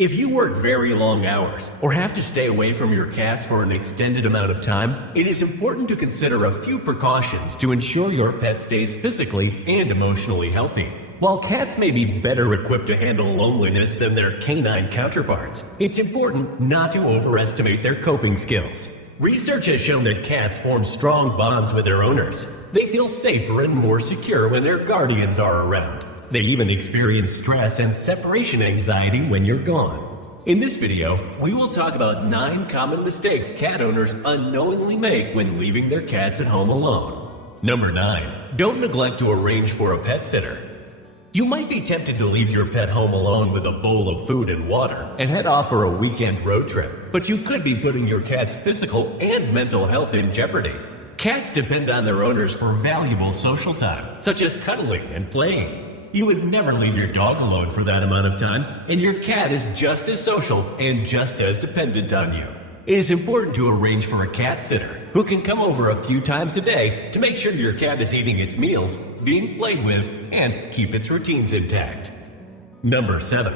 If you work very long hours or have to stay away from your cats for an extended amount of time, it is important to consider a few precautions to ensure your pet stays physically and emotionally healthy. While cats may be better equipped to handle loneliness than their canine counterparts, it's important not to overestimate their coping skills. Research has shown that cats form strong bonds with their owners. They feel safer and more secure when their guardians are around. They even experience stress and separation anxiety when you're gone. In this video, we will talk about 9 common mistakes cat owners unknowingly make when leaving their cats at home alone. Number 9. Don't neglect to arrange for a pet sitter. You might be tempted to leave your pet home alone with a bowl of food and water and head off for a weekend road trip, but you could be putting your cat's physical and mental health in jeopardy. Cats depend on their owners for valuable social time, such as cuddling and playing. You would never leave your dog alone for that amount of time, and your cat is just as social and just as dependent on you. It is important to arrange for a cat sitter who can come over a few times a day to make sure your cat is eating its meals, being played with, and keep its routines intact. Number 7.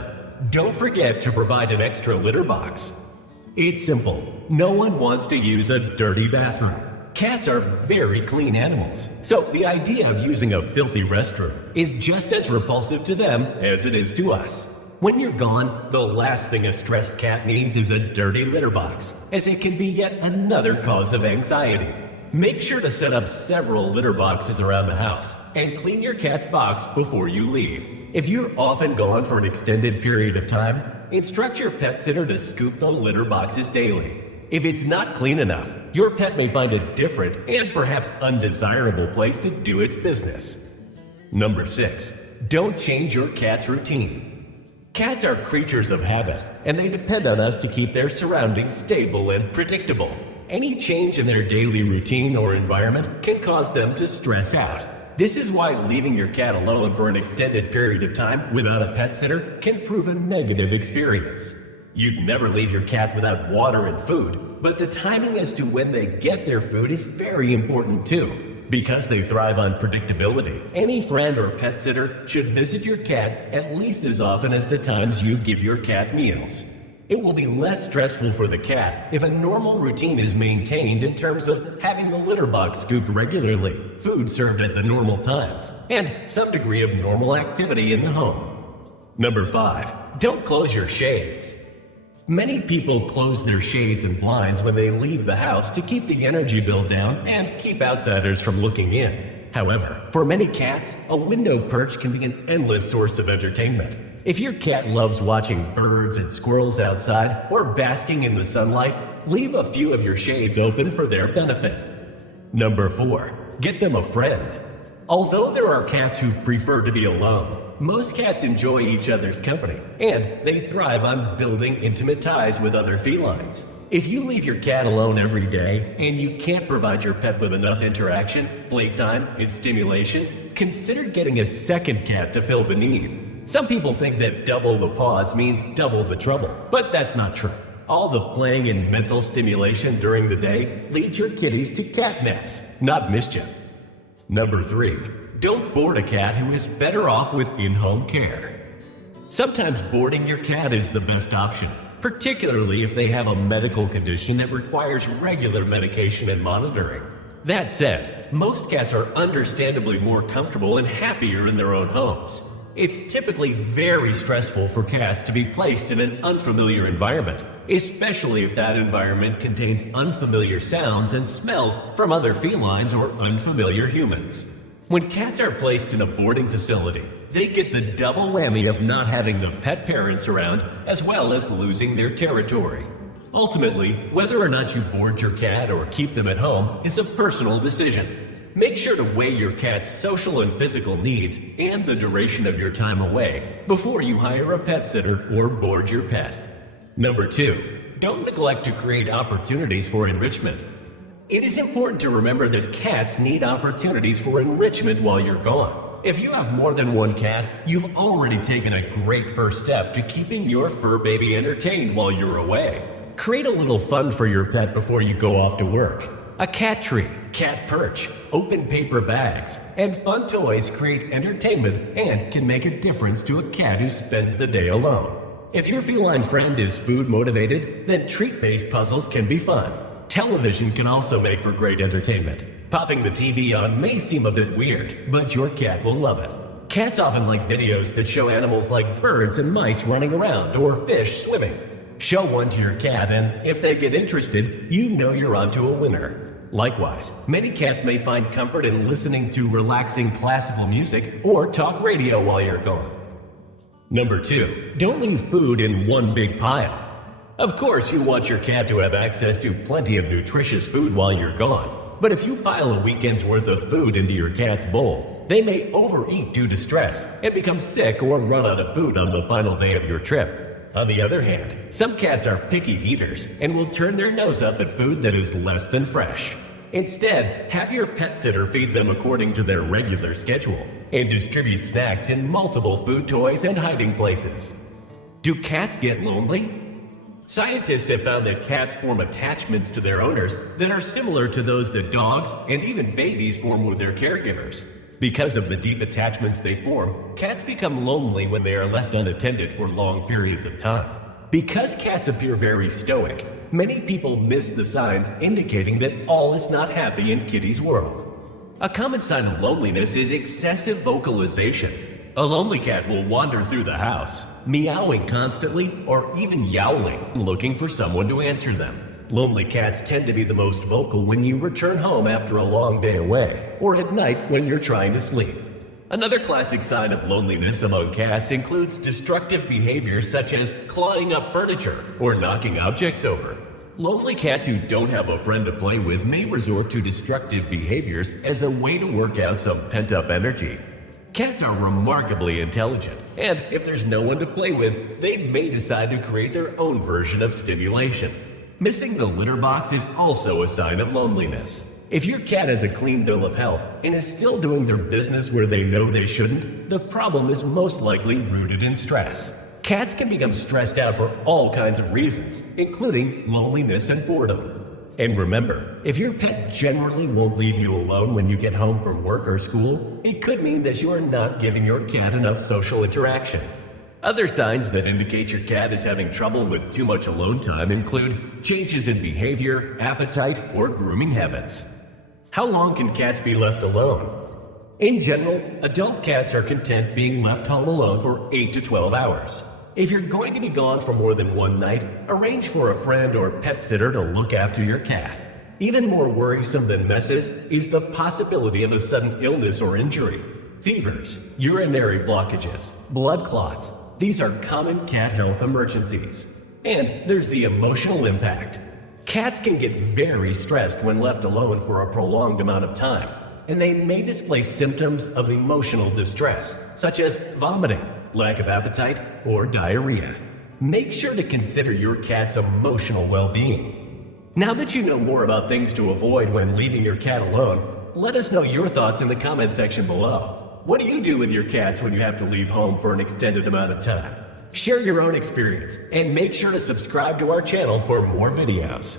Don't forget to provide an extra litter box. It's simple. No one wants to use a dirty bathroom. Cats are very clean animals, so the idea of using a filthy restroom is just as repulsive to them as it is to us. When you're gone, the last thing a stressed cat needs is a dirty litter box, as it can be yet another cause of anxiety. Make sure to set up several litter boxes around the house and clean your cat's box before you leave. If you're often gone for an extended period of time, instruct your pet sitter to scoop the litter boxes daily. If it's not clean enough, your pet may find a different and perhaps undesirable place to do its business. Number 6. Don't change your cat's routine. Cats are creatures of habit, and they depend on us to keep their surroundings stable and predictable. Any change in their daily routine or environment can cause them to stress out. This is why leaving your cat alone for an extended period of time without a pet sitter can prove a negative experience. You'd never leave your cat without water and food, but the timing as to when they get their food is very important too. Because they thrive on predictability, any friend or pet sitter should visit your cat at least as often as the times you give your cat meals. It will be less stressful for the cat if a normal routine is maintained in terms of having the litter box scooped regularly, food served at the normal times, and some degree of normal activity in the home. Number 5. Don't close your shades. Many people close their shades and blinds when they leave the house to keep the energy bill down and keep outsiders from looking in. However, for many cats, a window perch can be an endless source of entertainment. If your cat loves watching birds and squirrels outside or basking in the sunlight, leave a few of your shades open for their benefit. Number 4. Get them a friend. Although there are cats who prefer to be alone, most cats enjoy each other's company, and they thrive on building intimate ties with other felines. If you leave your cat alone every day, and you can't provide your pet with enough interaction, playtime, and stimulation, consider getting a second cat to fill the need. Some people think that double the paws means double the trouble, but that's not true. All the playing and mental stimulation during the day leads your kitties to cat naps, not mischief. Number 3. Don't board a cat who is better off with in-home care. Sometimes boarding your cat is the best option, particularly if they have a medical condition that requires regular medication and monitoring. That said, most cats are understandably more comfortable and happier in their own homes. It's typically very stressful for cats to be placed in an unfamiliar environment, especially if that environment contains unfamiliar sounds and smells from other felines or unfamiliar humans. When cats are placed in a boarding facility, they get the double whammy of not having the pet parents around, as well as losing their territory. Ultimately, whether or not you board your cat or keep them at home is a personal decision. Make sure to weigh your cat's social and physical needs and the duration of your time away before you hire a pet sitter or board your pet. Number 2. Don't neglect to create opportunities for enrichment. It is important to remember that cats need opportunities for enrichment while you're gone. If you have more than one cat, you've already taken a great first step to keeping your fur baby entertained while you're away. Create a little fun for your pet before you go off to work. A cat tree, cat perch, open paper bags, and fun toys create entertainment and can make a difference to a cat who spends the day alone. If your feline friend is food motivated, then treat-based puzzles can be fun. Television can also make for great entertainment. Popping the TV on may seem a bit weird, but your cat will love it. Cats often like videos that show animals like birds and mice running around or fish swimming. Show one to your cat, and if they get interested, you know you're onto a winner. Likewise, many cats may find comfort in listening to relaxing classical music or talk radio while you're gone. Number 2, don't leave food in one big pile. Of course, you want your cat to have access to plenty of nutritious food while you're gone. But if you pile a weekend's worth of food into your cat's bowl, they may overeat due to stress and become sick or run out of food on the final day of your trip. On the other hand, some cats are picky eaters and will turn their nose up at food that is less than fresh. Instead, have your pet sitter feed them according to their regular schedule and distribute snacks in multiple food toys and hiding places. Do cats get lonely? Scientists have found that cats form attachments to their owners that are similar to those that dogs and even babies form with their caregivers. Because of the deep attachments they form, cats become lonely when they are left unattended for long periods of time. Because cats appear very stoic, many people miss the signs indicating that all is not happy in Kitty's world. A common sign of loneliness is excessive vocalization. A lonely cat will wander through the house, meowing constantly or even yowling, looking for someone to answer them. Lonely cats tend to be the most vocal when you return home after a long day away, or at night when you're trying to sleep. Another classic sign of loneliness among cats includes destructive behaviors such as clawing up furniture or knocking objects over. Lonely cats who don't have a friend to play with may resort to destructive behaviors as a way to work out some pent-up energy. Cats are remarkably intelligent, and if there's no one to play with, they may decide to create their own version of stimulation. Missing the litter box is also a sign of loneliness. If your cat has a clean bill of health and is still doing their business where they know they shouldn't, the problem is most likely rooted in stress. Cats can become stressed out for all kinds of reasons, including loneliness and boredom. And remember, if your pet generally won't leave you alone when you get home from work or school, it could mean that you are not giving your cat enough social interaction. Other signs that indicate your cat is having trouble with too much alone time include changes in behavior, appetite, or grooming habits. How long can cats be left alone? In general, adult cats are content being left home alone for 8 to 12 hours. If you're going to be gone for more than one night, arrange for a friend or pet sitter to look after your cat. Even more worrisome than messes is the possibility of a sudden illness or injury. Fevers, urinary blockages, blood clots. These are common cat health emergencies. And there's the emotional impact. Cats can get very stressed when left alone for a prolonged amount of time, and they may display symptoms of emotional distress, such as vomiting, lack of appetite, or diarrhea. Make sure to consider your cat's emotional well-being. Now that you know more about things to avoid when leaving your cat alone, let us know your thoughts in the comment section below. What do you do with your cats when you have to leave home for an extended amount of time? Share your own experience and make sure to subscribe to our channel for more videos.